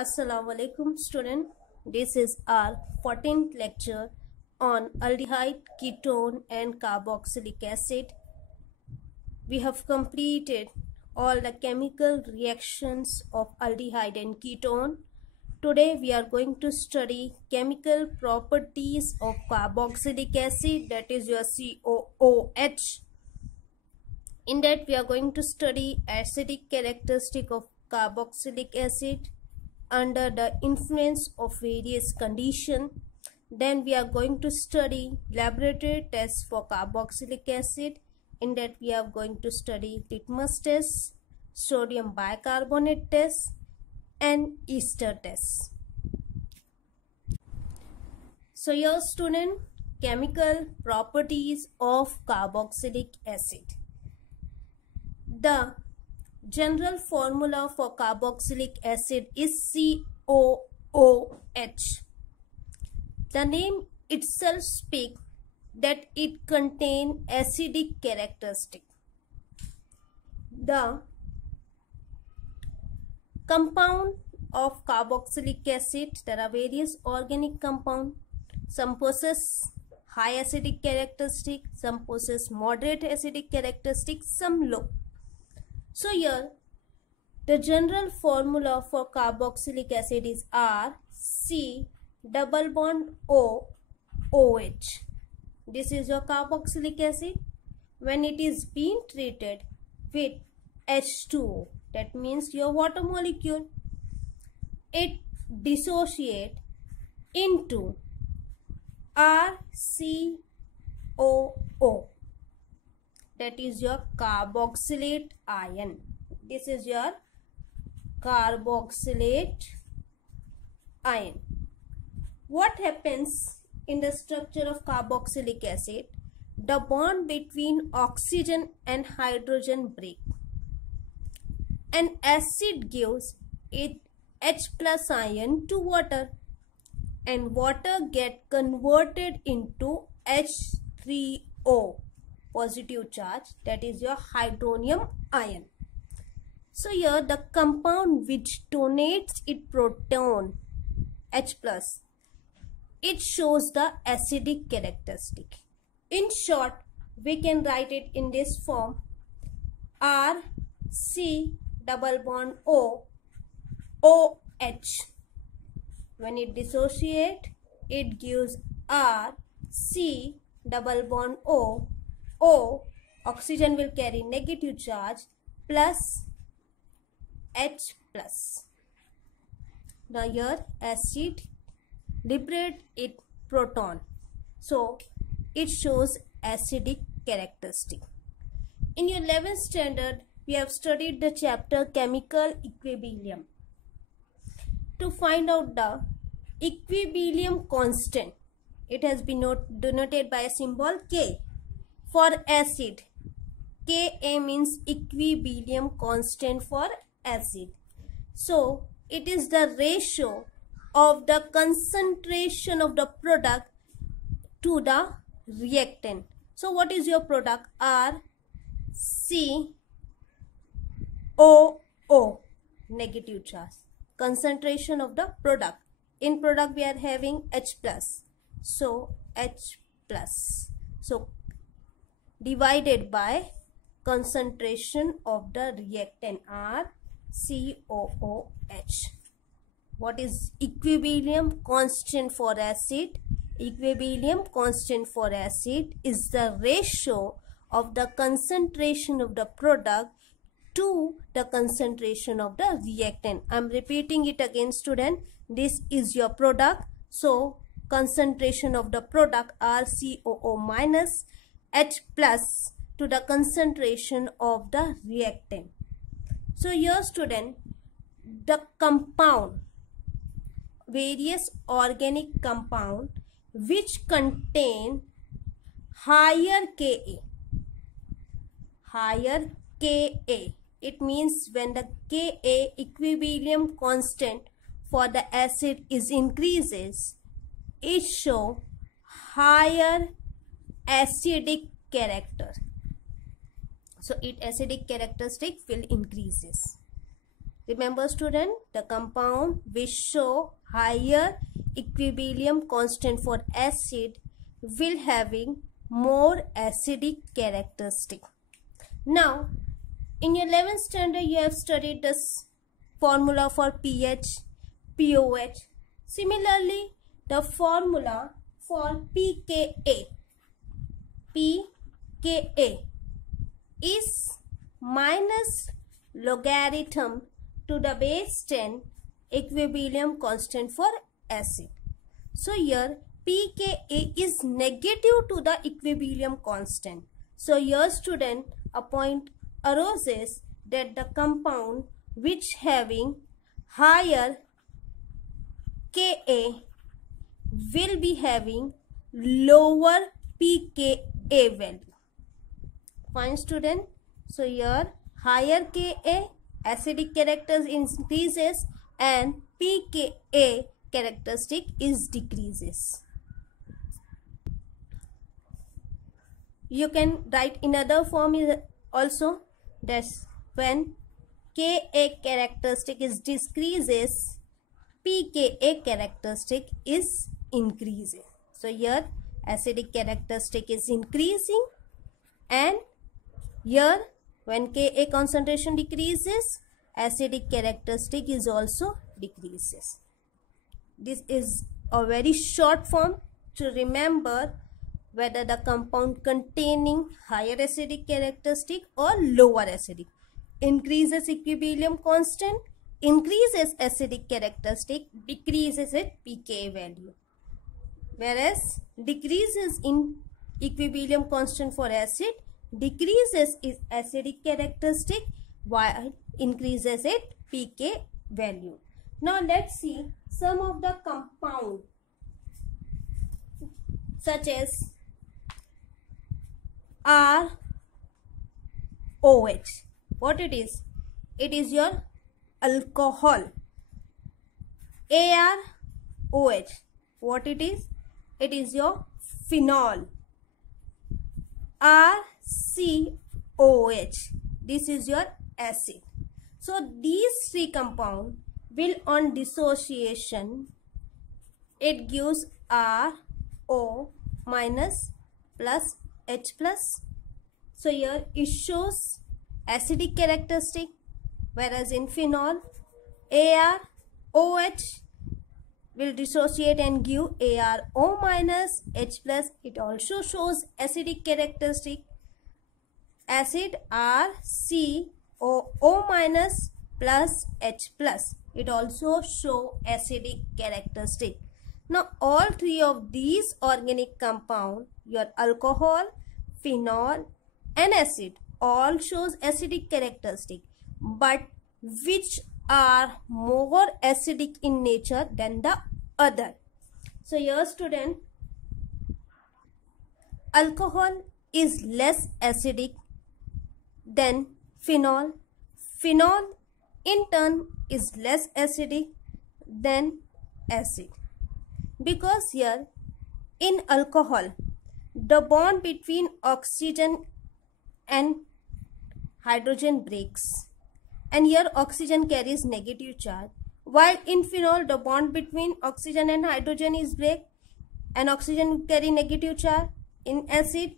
Assalamu alaikum student. This is our 14th lecture on aldehyde, ketone and carboxylic acid. We have completed all the chemical reactions of aldehyde and ketone. Today we are going to study chemical properties of carboxylic acid, that is your COOH. In that we are going to study acidic characteristic of carboxylic acid under the influence of various conditions. Then we are going to study laboratory tests for carboxylic acid. In that we are going to study litmus test, sodium bicarbonate test and ester test. So your student, chemical properties of carboxylic acid. The general formula for carboxylic acid is COOH. The name itself speaks that it contains acidic characteristic. The compound of carboxylic acid, there are various organic compounds. Some possess high acidic characteristic, some possess moderate acidic characteristic, some low. So here the general formula for carboxylic acid is RC double bond OH. This is your carboxylic acid. When it is being treated with H2O, that means your water molecule, it dissociates into RCOO. That is your carboxylate ion. This is your carboxylate ion. What happens in the structure of carboxylic acid? The bond between oxygen and hydrogen break, and acid gives it H plus ion to water, and water get converted into H3O, positive charge, that is your hydronium ion. So here the compound which donates its proton H plus, it shows the acidic characteristic. In short, we can write it in this form: RC double bond OH. When it dissociates, it gives RC double bond O. Oxygen will carry negative charge plus H plus. Now here acid liberate its proton, so it shows acidic characteristic. In your 11th standard, we have studied the chapter chemical equilibrium. To find out the equilibrium constant, it has been denoted by a symbol K. For acid, Ka means equilibrium constant for acid. So it is the ratio of the concentration of the product to the reactant. So what is your product? RCOO, negative charge. Concentration of the product. In product we are having H plus. So H plus. So divided by concentration of the reactant, RCOOH. What is equilibrium constant for acid? Equilibrium constant for acid is the ratio of the concentration of the product to the concentration of the reactant. I am repeating it again, student. This is your product. So concentration of the product RCOO minus H plus to the concentration of the reactant. So here student, the compound, various organic compound which contain higher Ka. It means when the Ka equilibrium constant for the acid is increases, it show higher acidic character. So its acidic characteristic will increases. Remember student, the compound which show higher equilibrium constant for acid will having more acidic characteristic. Now, in your 11th standard, you have studied this formula for pH, pOH. Similarly, the formula for pKa is minus logarithm to the base 10 equilibrium constant for acid. So here pKa is negative to the equilibrium constant. So here student, a point arises that the compound which having higher Ka will be having lower pKa value. Fine student. So here higher Ka acidic characters increases and pKa characteristic is decreases. You can write in other form also, that's when Ka characteristic is decreases, pKa characteristic is increasing. So here acidic characteristic is increasing, and here when Ka concentration decreases, acidic characteristic is also decreases. This is a very short form to remember whether the compound containing higher acidic characteristic or lower acidic. Increases equilibrium constant, increases acidic characteristic, decreases its pKa value. Whereas decreases in equilibrium constant for acid, decreases its acidic characteristic while increases its pK value. Now let's see some of the compound such as ROH. What it is? It is your alcohol. AROH. What it is? It is your phenol. RCOH. This is your acid. So these three compounds will on dissociation, it gives RO minus plus H plus. So here it shows acidic characteristic, whereas in phenol AROH will dissociate and give ARO minus H plus. It also shows acidic characteristic. Acid RCOO minus plus H plus. It also show acidic characteristic. Now all three of these organic compound, your alcohol, phenol and acid, all shows acidic characteristic, but which are more acidic in nature than the other. So here student, alcohol is less acidic than phenol. Phenol in turn is less acidic than acid, because here in alcohol the bond between oxygen and hydrogen breaks, and here oxygen carries negative charge, while in phenol the bond between oxygen and hydrogen is break and oxygen carry negative charge. In acid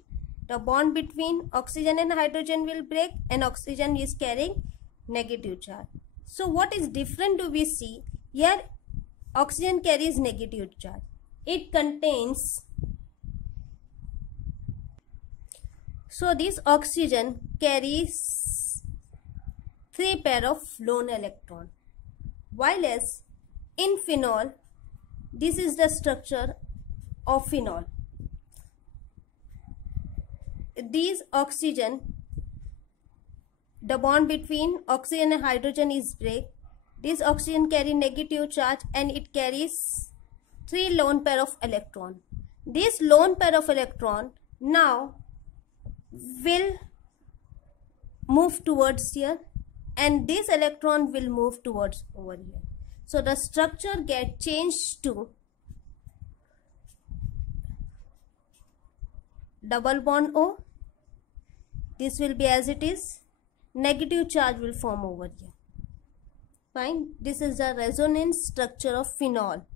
the bond between oxygen and hydrogen will break and oxygen is carrying negative charge. So what is different do we see? Here oxygen carries negative charge. It contains, so this oxygen carries 3 pair of lone electron, while as in phenol, this is the structure of phenol. These oxygen, the bond between oxygen and hydrogen is break. This oxygen carry negative charge and it carries 3 lone pair of electron. This lone pair of electron now will move towards here, and this electron will move towards over here. So the structure get changed to double bond O. This will be as it is. Negative charge will form over here. Fine. This is the resonance structure of phenol.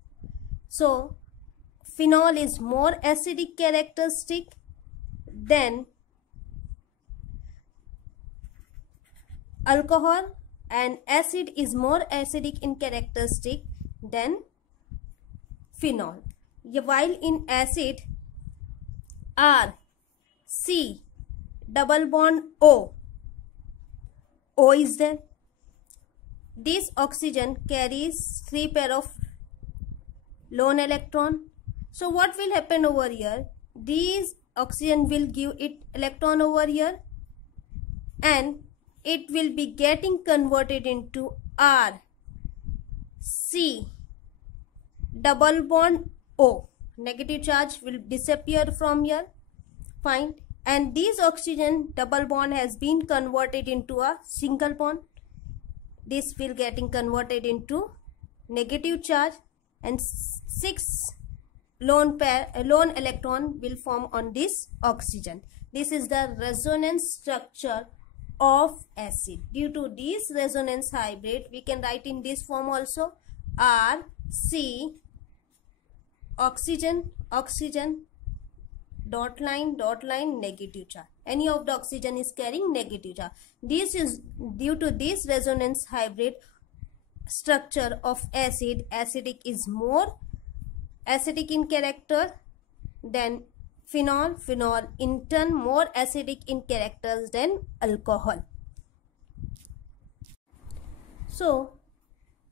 So phenol is more acidic characteristic than alcohol, and acid is more acidic in characteristic than phenol. While in acid, R, C, double bond O is there. This oxygen carries 3 pair of lone electron. So what will happen over here? These oxygen will give it electron over here, and it will be getting converted into R, C, double bond O. Negative charge will disappear from here. Fine. And this oxygen double bond has been converted into a single bond. This will getting converted into negative charge, and 6 lone electron will form on this oxygen. This is the resonance structure of acid. Due to this resonance hybrid, we can write in this form also: R, C, oxygen, dot line, negative charge. Any of the oxygen is carrying negative charge. This is due to this resonance hybrid structure of acid. Acidic is more acidic in character than phenol. Phenol in turn more acidic in characters than alcohol. So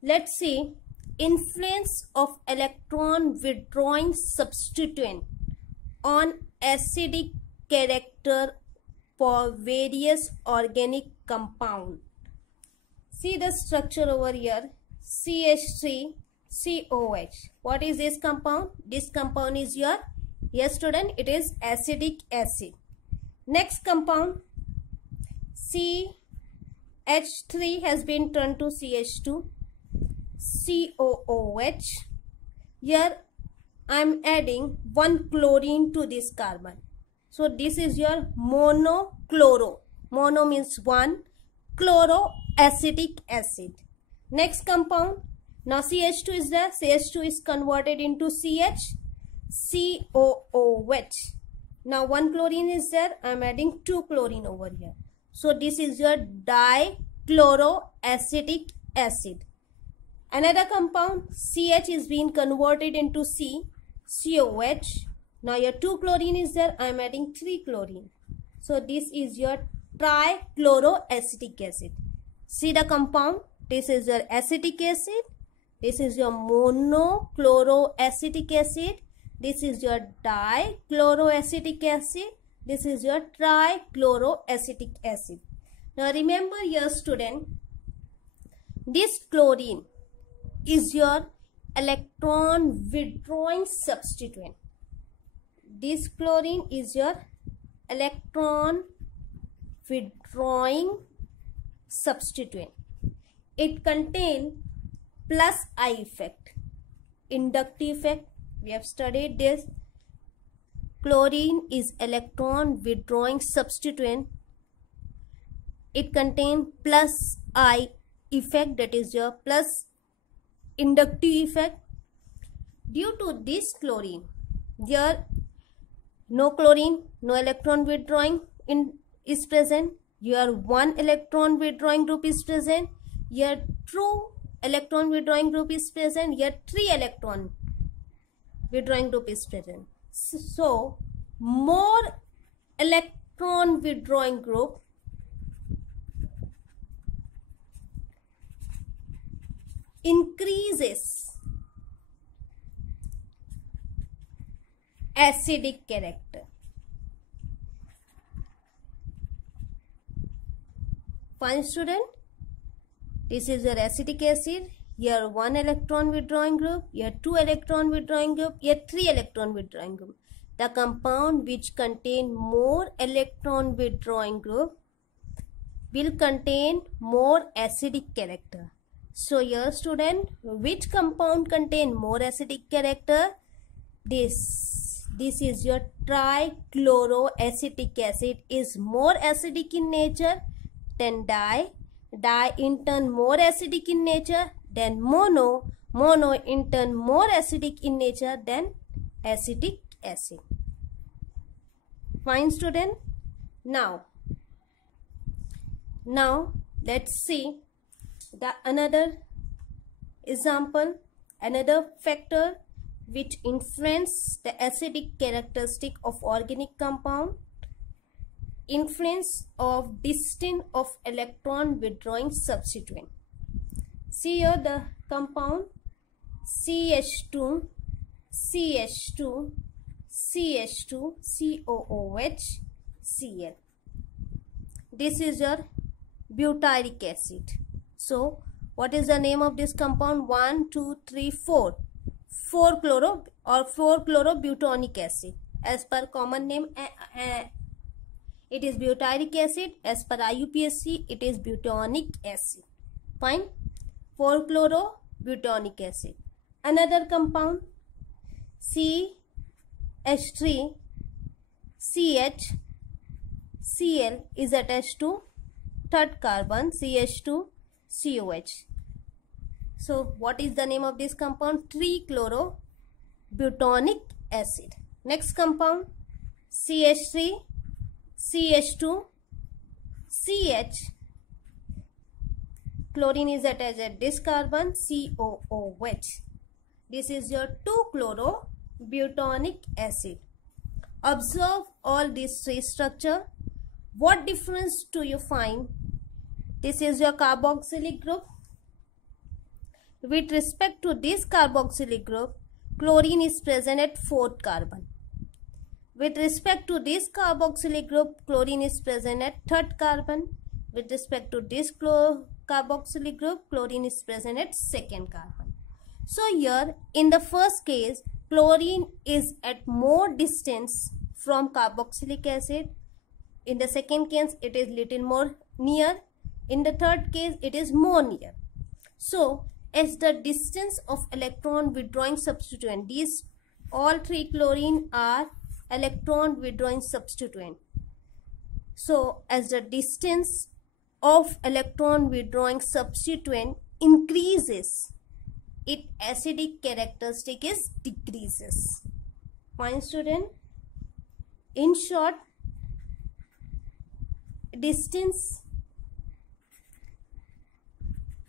let's see influence of electron withdrawing substituent on acidic character for various organic compound. See the structure over here: CH3COH. What is this compound? This compound is your, yes student, it is acetic acid. Next compound, CH3 has been turned to CH2, COOH. Here I am adding 1 chlorine to this carbon. So this is your monochloro. Mono means 1, chloro, acetic acid. Next compound, now CH2 is there. CH2 is converted into CH, COOH. Now 1 chlorine is there. I am adding 2 chlorine over here. So this is your dichloroacetic acid. Another compound, CH is being converted into COH. Now your 2 chlorine is there. I am adding 3 chlorine. So this is your trichloroacetic acid. See the compound. This is your acetic acid. This is your monochloroacetic acid. This is your dichloroacetic acid. This is your trichloroacetic acid. Now remember your student, this chlorine is your electron withdrawing substituent. This chlorine is your electron withdrawing substituent. It contains plus I effect, inductive effect. We have studied this. Chlorine is electron withdrawing substituent. It contains plus I effect, that is your plus inductive effect. Due to this chlorine, here no chlorine, no electron withdrawing is present. Your 1 electron withdrawing group is present. Your 2 electron withdrawing group is present. Your 3 electron withdrawing group is present. So more electron withdrawing group increases acidic character. Fine student, this is your acetic acid. Here 1 electron withdrawing group, here 2 electron withdrawing group, here 3 electron withdrawing group. The compound which contain more electron withdrawing group will contain more acidic character. So here student, which compound contain more acidic character? This is your trichloroacetic acid, is more acidic in nature than Di in turn more acidic in nature than mono. Mono in turn more acidic in nature than acetic acid. Fine, student. Now let's see the another example, another factor which influence the acidic characteristic of organic compound. Influence of distance of electron withdrawing substituent. See here the compound CH2, CH2, CH2, COOH, Cl. This is your butyric acid. So what is the name of this compound? 1, 2, 3, 4. 4-chloro or 4-chlorobutonic acid. As per common name, it is butyric acid. As per IUPAC, it is butonic acid. Fine. 4-chlorobutonic acid. Another compound CH3 CH Cl is attached to third carbon CH2 COH. So what is the name of this compound? 3-chlorobutonic acid. Next compound CH3 CH2 CH. Chlorine is attached at this carbon COOH. This is your 2-chlorobutonic acid. Observe all these three structure. What difference do you find? This is your carboxylic group. With respect to this carboxylic group, chlorine is present at 4th carbon. With respect to this carboxylic group, chlorine is present at 3rd carbon. With respect to this carboxylic group, chlorine is present at 2nd carbon. So here in the first case, chlorine is at more distance from carboxylic acid. In the second case, it is little more near. In the third case, it is more near. So as the distance of electron withdrawing substituent, these all three chlorine are electron withdrawing substituent. So as the distance of electron withdrawing substituent increases, its acidic characteristic is decreases. Fine, student. In short, distance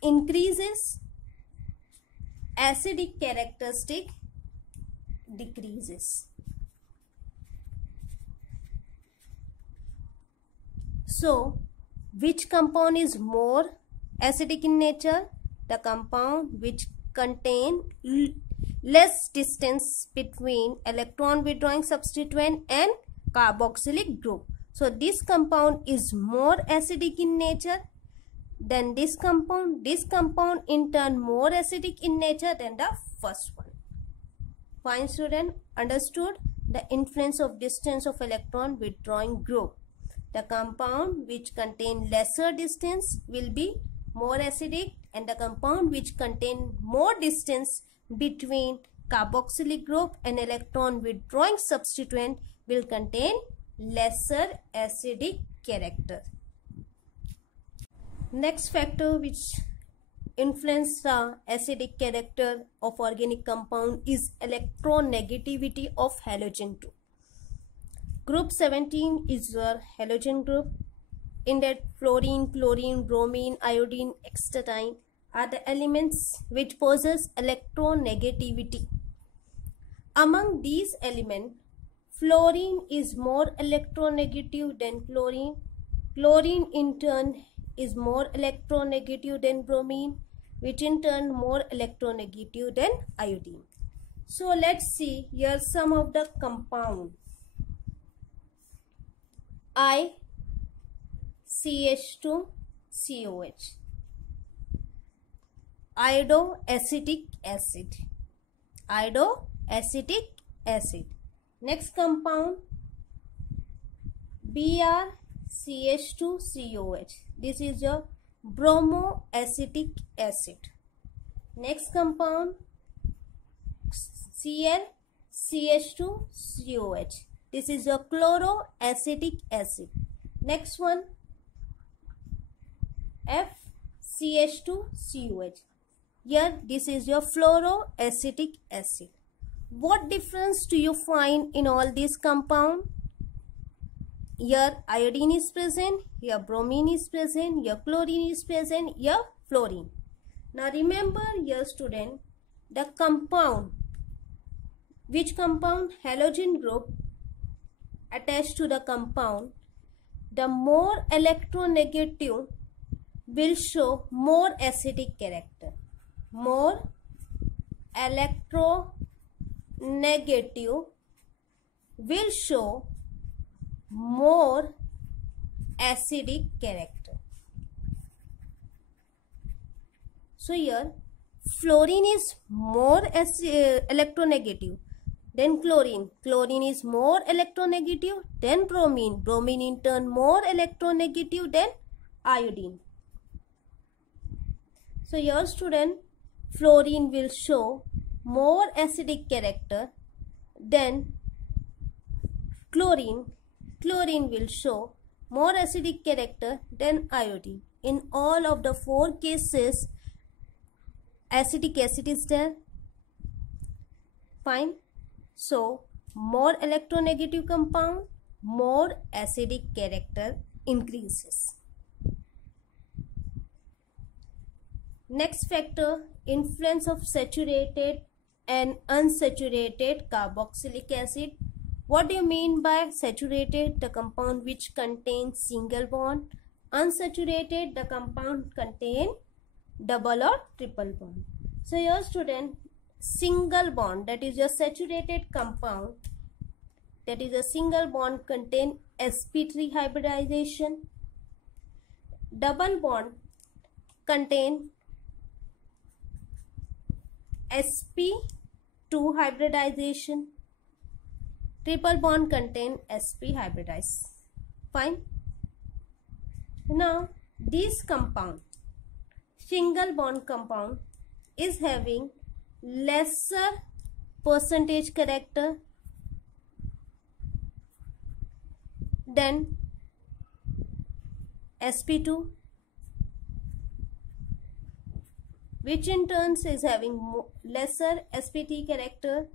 increases, acidic characteristic decreases. So which compound is more acidic in nature? The compound which contain less distance between electron withdrawing substituent and carboxylic group. So this compound is more acidic in nature than this compound. This compound in turn more acidic in nature than the first one. Fine, student. Understood the influence of distance of electron withdrawing group. The compound which contain lesser distance will be more acidic, and the compound which contain more distance between carboxylic group and electron withdrawing substituent will contain lesser acidic character. Next factor which influence the acidic character of organic compound is electronegativity of halogen 2. Group 17 is your halogen group. In that, fluorine, chlorine, bromine, iodine, etc. are the elements which possess electronegativity. Among these elements, fluorine is more electronegative than chlorine. Chlorine in turn is more electronegative than bromine, which in turn more electronegative than iodine. So let's see here some of the compound. ICH2COH, iodoacetic acid, iodoacetic acid. Next compound BrCH2COH. This is your bromoacetic acid. Next compound ClCH2COH. This is your chloroacetic acid. Next one CH2COH. Here this is your fluoroacetic acid. What difference do you find in all these compounds? Here iodine is present, here bromine is present, here chlorine is present, here fluorine. Now remember here student, the compound, which compound? Halogen group attached to the compound, the more electronegative will show more acidic character. More electronegative will show more acidic character. So here fluorine is more electronegative than chlorine. Chlorine is more electronegative than bromine. Bromine in turn more electronegative than iodine. So here student, fluorine will show more acidic character than chlorine. Chlorine will show more acidic character than iodine. In all of the 4 cases, acetic acid is there. Fine. So, more electronegative compound, more acidic character increases. Next factor, influence of saturated and unsaturated carboxylic acid. What do you mean by saturated? The compound which contains single bond. Unsaturated, the compound contain double or triple bond. So here student, single bond, that is your saturated compound, that is a single bond contain sp3 hybridization. Double bond contain sp2 hybridization. Triple bond contain sp hybridize. Fine. Now this compound, single bond compound, is having lesser percentage character than sp2, which in turn is having lesser sp3 character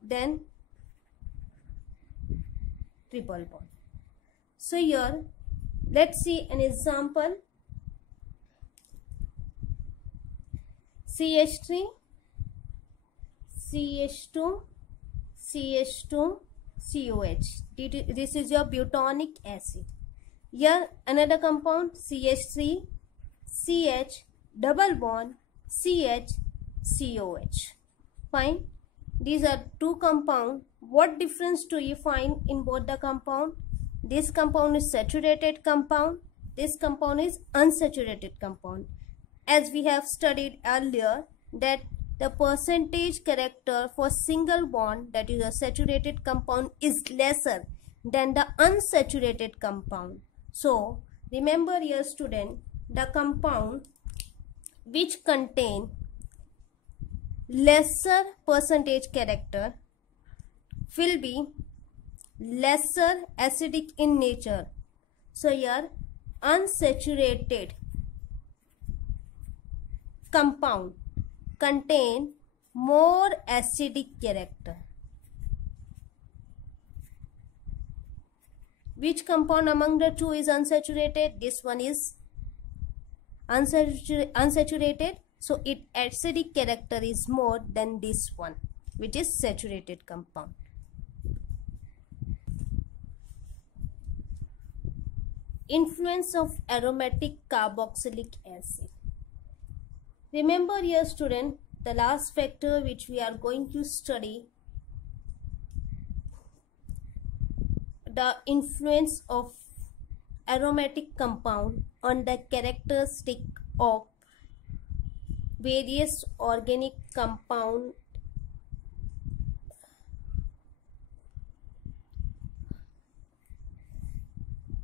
than triple bond. So here let's see an example. CH3, CH2, CH2, COH. This is your butonic acid. Here another compound, CH3, CH, double bond, CH, COH. Fine. These are 2 compounds. What difference do you find in both the compound? This compound is saturated compound. This compound is unsaturated compound. As we have studied earlier, that the percentage character for single bond, that is a saturated compound, is lesser than the unsaturated compound. So remember here student, the compound which contain lesser percentage character will be lesser acidic in nature. So here unsaturated compound contain more acidic character. Which compound among the 2 is unsaturated? This one is unsaturated. So its acidic character is more than this one, which is saturated compound. Influence of aromatic carboxylic acid. Remember here student, the last factor which we are going to study, the influence of aromatic compound on the characteristic of various organic compound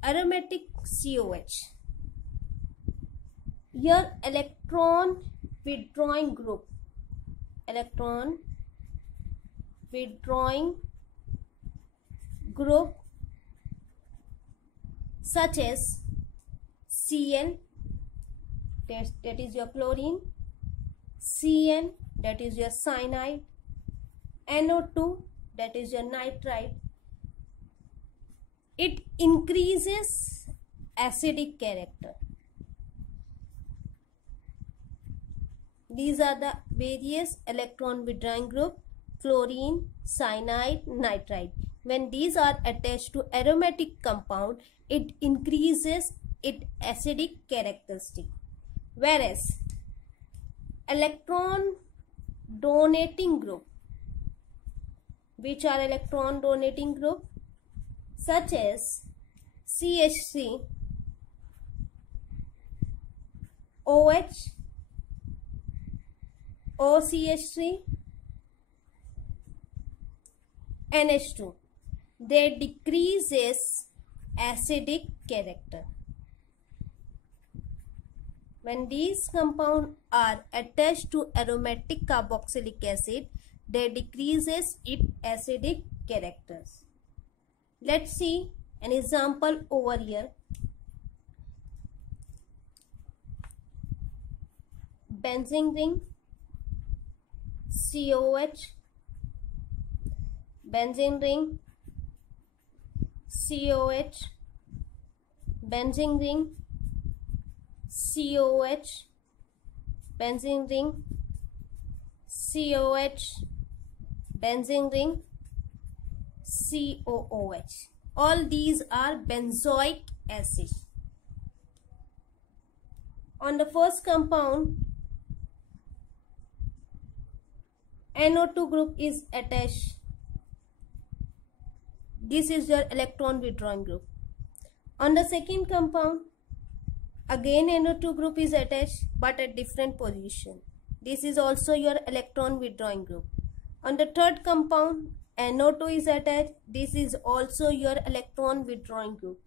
aromatic COH. Here electron withdrawing group, electron withdrawing group such as Cl, that is your chlorine, CN, that is your cyanide, NO2, that is your nitrite. It increases acidic character. These are the various electron withdrawing group: chlorine, cyanide, nitrite. When these are attached to aromatic compound, it increases its acidic characteristic. Whereas electron donating group, which are electron donating group, such as CH3, OH, OCH3, NH2, they decreases acidic character. When these compounds are attached to aromatic carboxylic acid, they decreases its acidic characters. Let's see an example over here. Benzene ring, COH, benzene ring, COH, benzene ring, COH, benzene ring, COH, benzene ring, COOH. All these are benzoic acid. On the first compound, NO2 group is attached. This is your electron withdrawing group. On the second compound, again NO2 group is attached but at different position. This is also your electron withdrawing group. On the third compound, NO2 is attached. This is also your electron withdrawing group.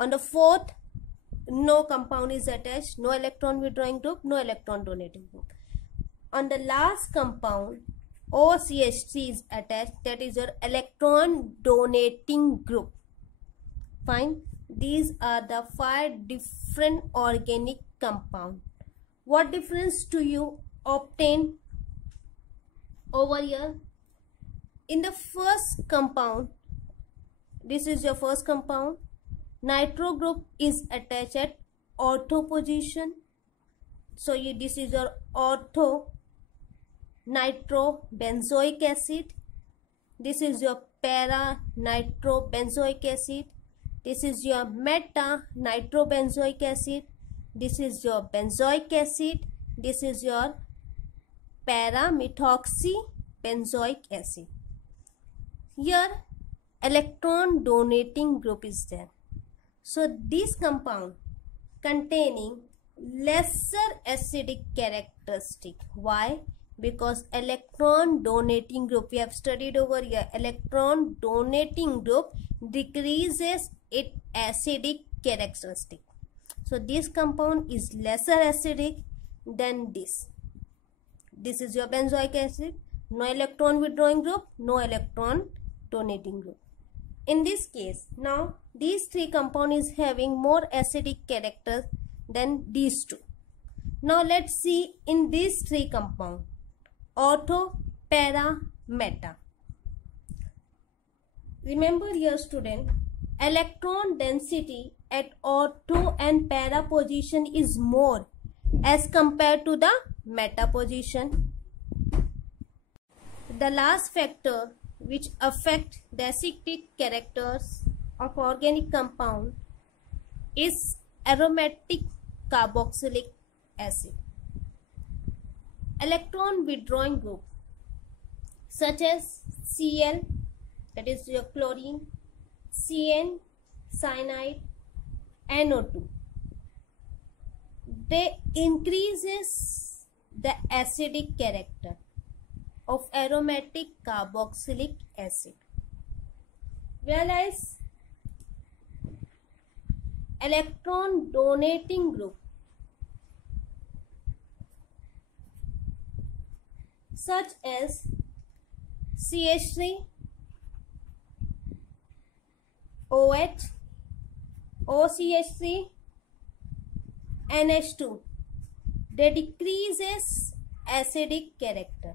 On the fourth, no compound is attached, no electron withdrawing group, no electron donating group. On the last compound, OCH3 is attached, that is your electron donating group. Fine. These are the 5 different organic compounds. What difference do you obtain over here? In the first compound, this is your first compound, nitro group is attached at ortho position. So this is your ortho nitrobenzoic acid. This is your para nitrobenzoic acid. This is your meta nitrobenzoic acid. This is your benzoic acid. This is your para methoxy benzoic acid. Here electron donating group is there. So this compound containing lesser acidic characteristic. Why? Because electron donating group, we have studied over here, electron donating group decreases its acidic characteristic. So this compound is lesser acidic than this. This is your benzoic acid, no electron withdrawing group, no electron donating group. In this case, now these 3 compounds is having more acidic characters than these 2. Now let's see in these 3 compounds, ortho, para, meta. Remember here student, electron density at ortho and para position is more as compared to the meta position. The last factor which affect the acidic characters of organic compound is aromatic carboxylic acid. Electron withdrawing group such as Cl, that is your chlorine, CN, cyanide, NO2, they increases the acidic character of aromatic carboxylic acid, whereas electron donating group such as CH3, OH, OCH3, NH2, they decreases acidic character.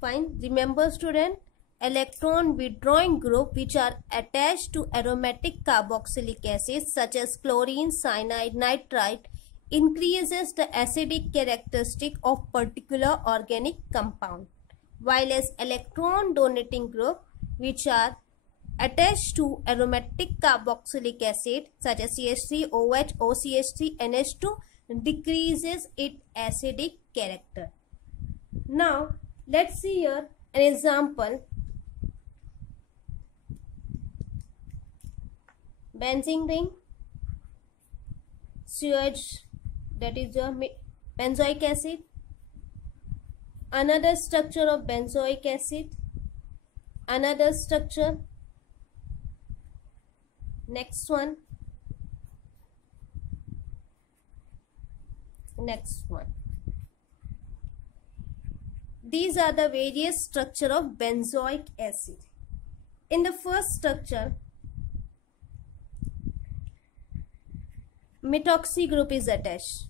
Fine. Remember student, electron withdrawing group which are attached to aromatic carboxylic acids such as chlorine, cyanide, nitrite increases the acidic characteristic of particular organic compound, while as electron donating group which are attached to aromatic carboxylic acid such as CH3, OH, OCH3, NH2 decreases its acidic character. Now let's see here an example. Benzene ring, COH, that is your benzoic acid. Another structure of benzoic acid. Another structure. Next one. Next one. These are the various structure of benzoic acid. In the first structure, methoxy group is attached.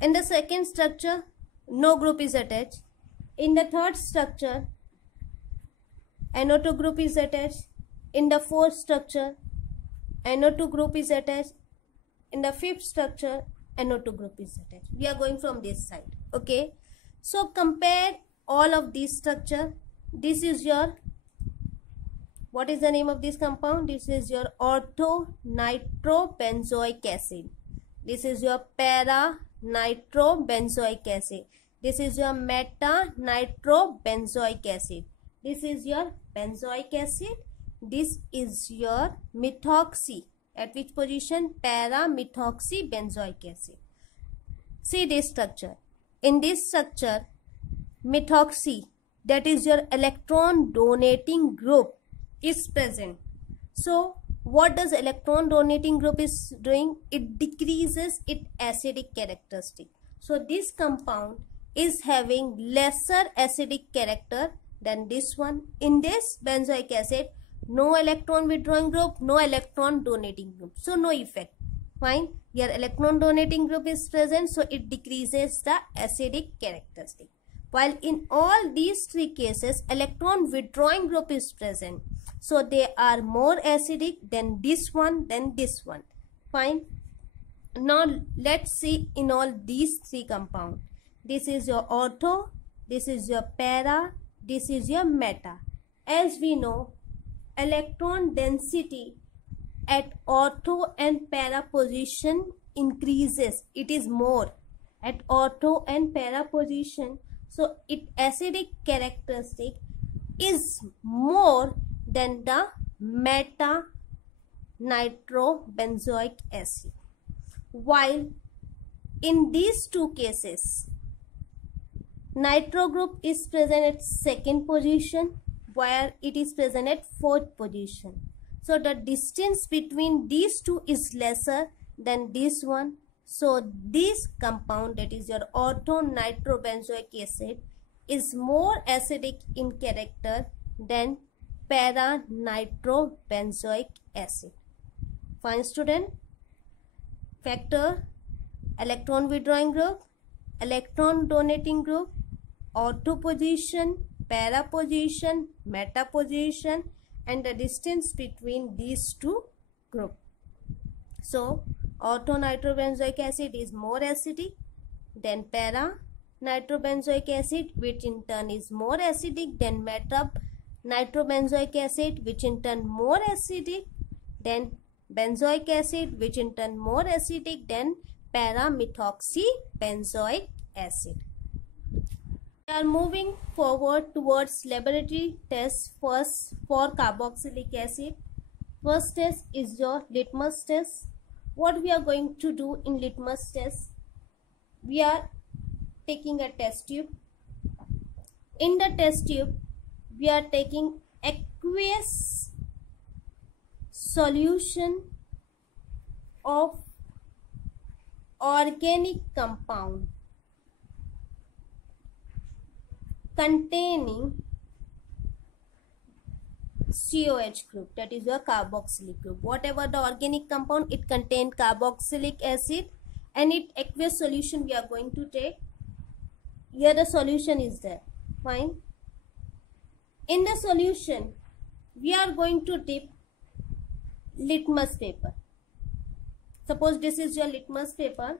In the second structure, no group is attached. In the third structure, NO2 group is attached. In the fourth structure, NO2 group is attached. In the fifth structure, NO2 group is attached. We are going from this side. Okay. So compare all of these structure. This is your, what is the name of this compound? This is your ortho-nitrobenzoic acid. This is your para-nitrobenzoic acid. This is your meta-nitrobenzoic acid. This is your benzoic acid. This is your methoxy. At which position? Para-methoxy benzoic acid. See this structure. In this structure, methoxy, that is your electron donating group, is present. So what does electron donating group is doing? It decreases its acidic characteristic. So this compound is having lesser acidic character than this one. In this benzoic acid, no electron withdrawing group, no electron donating group. So no effect. Fine. Your electron donating group is present, so it decreases the acidic characteristic. While in all these three cases, electron withdrawing group is present, so they are more acidic than this one, Fine. Now let's see in all these three compounds. This is your ortho, this is your para, this is your meta. As we know, electron density at ortho and para position increases. It is more at ortho and para position. So its acidic characteristic is more than the meta nitrobenzoic acid. While in these two cases, nitro group is present at second position, where it is present at fourth position. So the distance between these two is lesser than this one. So this compound, that is your ortho-nitrobenzoic acid, is more acidic in character than para-nitrobenzoic acid. Fine student. Factor: electron withdrawing group, electron donating group, ortho position, para position, meta position, and the distance between these two groups. So ortho-nitrobenzoic acid is more acidic than para-nitrobenzoic acid, which in turn is more acidic than meta-nitrobenzoic acid, which in turn more acidic than benzoic acid, which in turn more acidic than para-methoxy benzoic acid. We are moving forward towards laboratory tests first for carboxylic acid. First test is your litmus test. What we are going to do in litmus test? We are taking a test tube. In the test tube, we are taking aqueous solution of organic compound containing COH group, that is your carboxylic group. Whatever the organic compound, it contains carboxylic acid any aqueous solution we are going to take. Here the solution is there. Fine. In the solution, we are going to dip litmus paper. Suppose this is your litmus paper.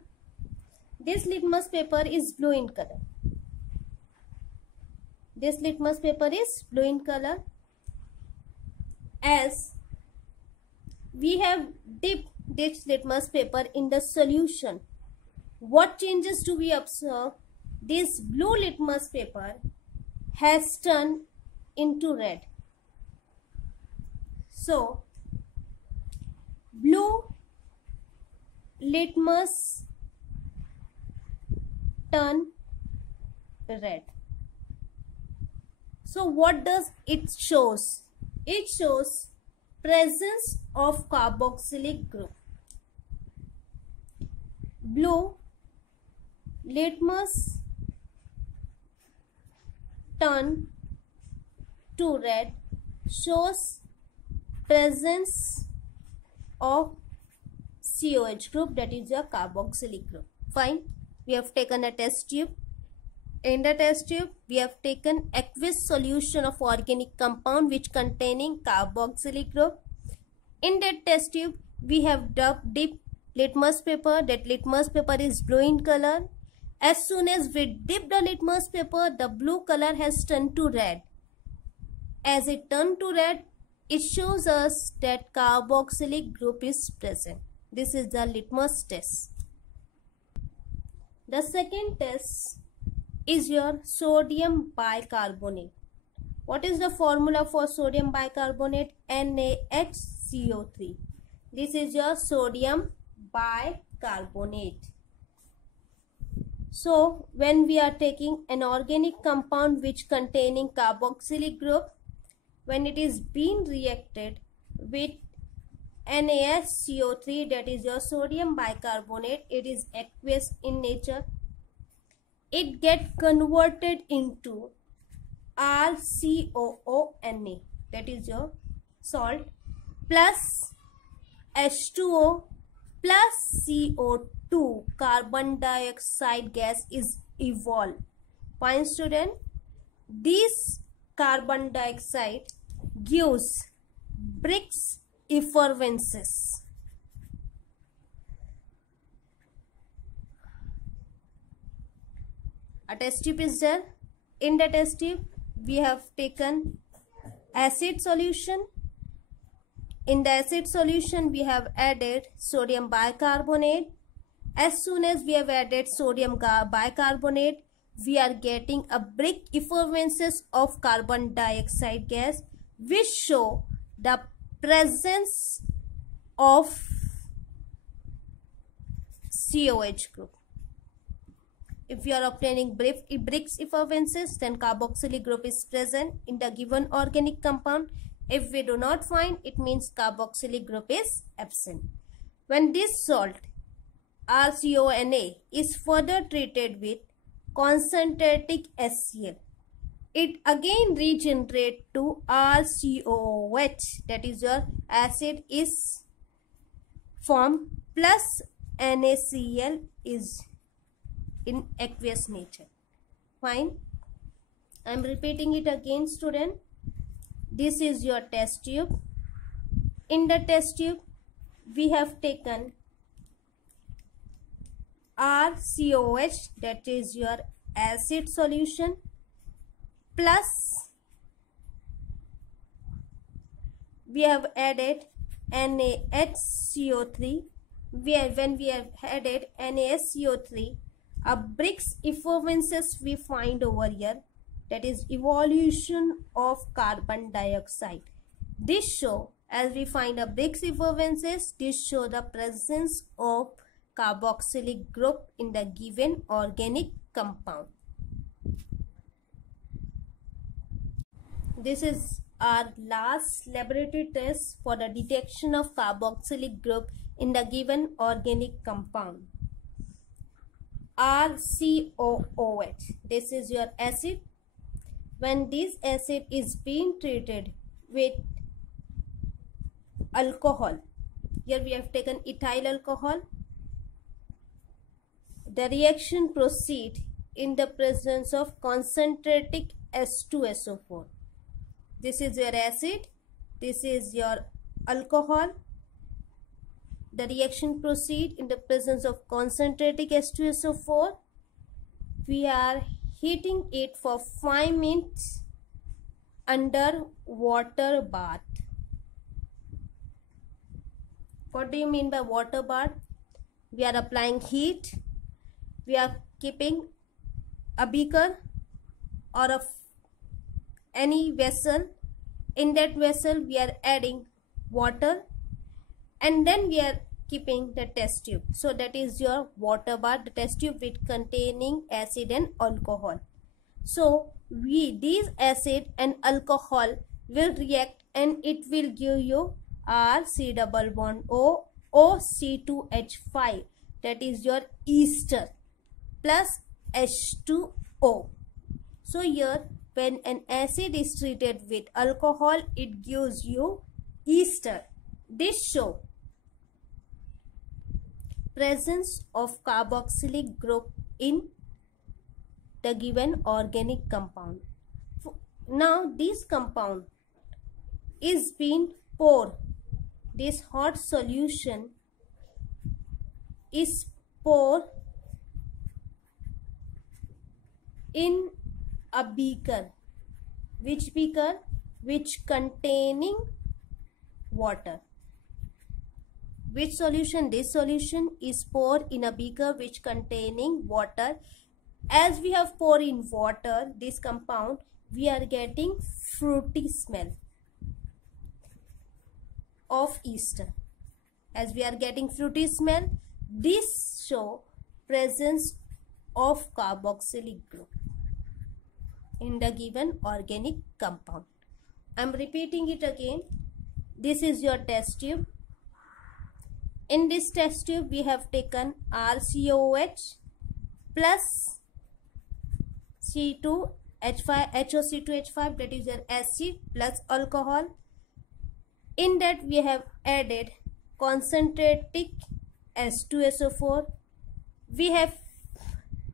This litmus paper is blue in color. This litmus paper is blue in color. As we have dipped this litmus paper in the solution, what changes do we observe? This blue litmus paper has turned into red. So, blue litmus turn red. So, what does it shows? It shows presence of carboxylic group. Blue litmus turn to red shows presence of COH group, that is your carboxylic group. Fine. We have taken a test tube. In the test tube, we have taken aqueous solution of organic compound which containing carboxylic group. In that test tube, we have dipped litmus paper. That litmus paper is blue in color. As soon as we dip the litmus paper, the blue color has turned to red. As it turned to red, it shows us that carboxylic group is present. This is the litmus test. The second test is your sodium bicarbonate. What is the formula for sodium bicarbonate? NaHCO3. This is your sodium bicarbonate. So, when we are taking an organic compound which containing carboxylic group, when it is being reacted with NaHCO3, that is your sodium bicarbonate, it is aqueous in nature. It gets converted into RCOONA, that is your salt, plus H2O plus CO2, carbon dioxide gas is evolved. Fine, student. This carbon dioxide gives Brix effervescens. A test tube is there. In the test tube, we have taken acid solution. In the acid solution, we have added sodium bicarbonate. As soon as we have added sodium bicarbonate, we are getting a Brix effervescence of carbon dioxide gas, which show the presence of COH group. If you are obtaining Brix effervescence, then carboxylic group is present in the given organic compound. If we do not find, it means carboxylic group is absent. When this salt RCONA is further treated with concentrated HCl, it again regenerates to RCOOH, that is your acid is formed, plus NaCl is in aqueous nature. Fine. I am repeating it again, student. This is your test tube. In the test tube, we have taken RCOH, that is your acid solution, plus we have added NaHCO3. When we have added NaHCO3, a Brix effervescence we find over here, that is evolution of carbon dioxide. This show, as we find a Brix effervescence, this show the presence of carboxylic group in the given organic compound. This is our last laboratory test for the detection of carboxylic group in the given organic compound. RCOOH. This is your acid. When this acid is being treated with alcohol, here we have taken ethyl alcohol. When this alcohol is being treated with alcohol, it again regenerates to RCOOH, that is your acid is formed, plus NaCl is in aqueous nature. Fine. the reaction proceed in the presence of concentrated H2SO4. This is your acid, this is your alcohol. The reaction proceed in the presence of concentrated H2SO4. We are heating it for 5 minutes under water bath. What do you mean by water bath? We are applying heat. We are keeping a beaker or any vessel. In that vessel we are adding water, and then we are keeping the test tube. So that is your water bath, the test tube with containing acid and alcohol. So these acid and alcohol will react and it will give you RC double bond O OC2H5, that is your ester, plus H2O. So here when an acid is treated with alcohol, it gives you ester. This shows presence of carboxylic group in the given organic compound. Now this compound is being poured. This hot solution is poured in a beaker. Which beaker? Which containing water. Which solution? This solution is poured in a beaker which containing water. As we have poured in water, this compound, we are getting fruity smell of ester. As we are getting fruity smell, this show presence of carboxylic group in the given organic compound. I am repeating it again. This is your test tube. In this test tube we have taken RCOH plus C2H5, HOC2H5, that is your acid, plus alcohol. In that we have added concentrated H2SO4. We have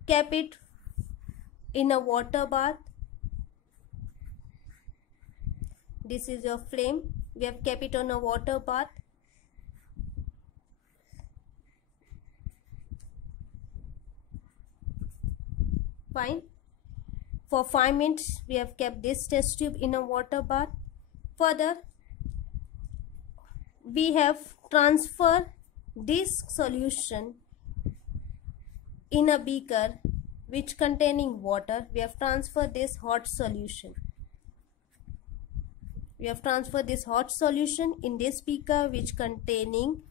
kept it in a water bath. This is your flame. We have kept it on a water bath. Fine. For 5 minutes we have kept this test tube in a water bath. Further, we have transferred this solution in a beaker which containing water. We have transferred this hot solution. We have transferred this hot solution in this beaker which containing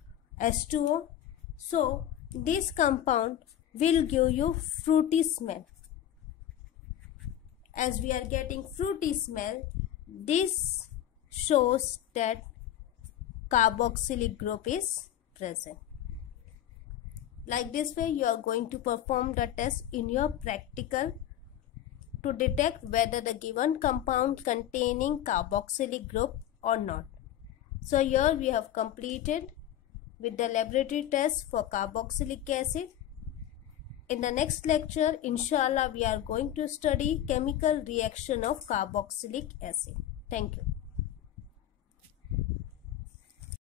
H2O. So this compound will give you fruity smell. As we are getting fruity smell, this shows that carboxylic group is present. Like this way you are going to perform the test in your practical to detect whether the given compound containing carboxylic group or not. So here we have completed with the laboratory test for carboxylic acid. In the next lecture, inshallah, we are going to study chemical reaction of carboxylic acid. Thank you.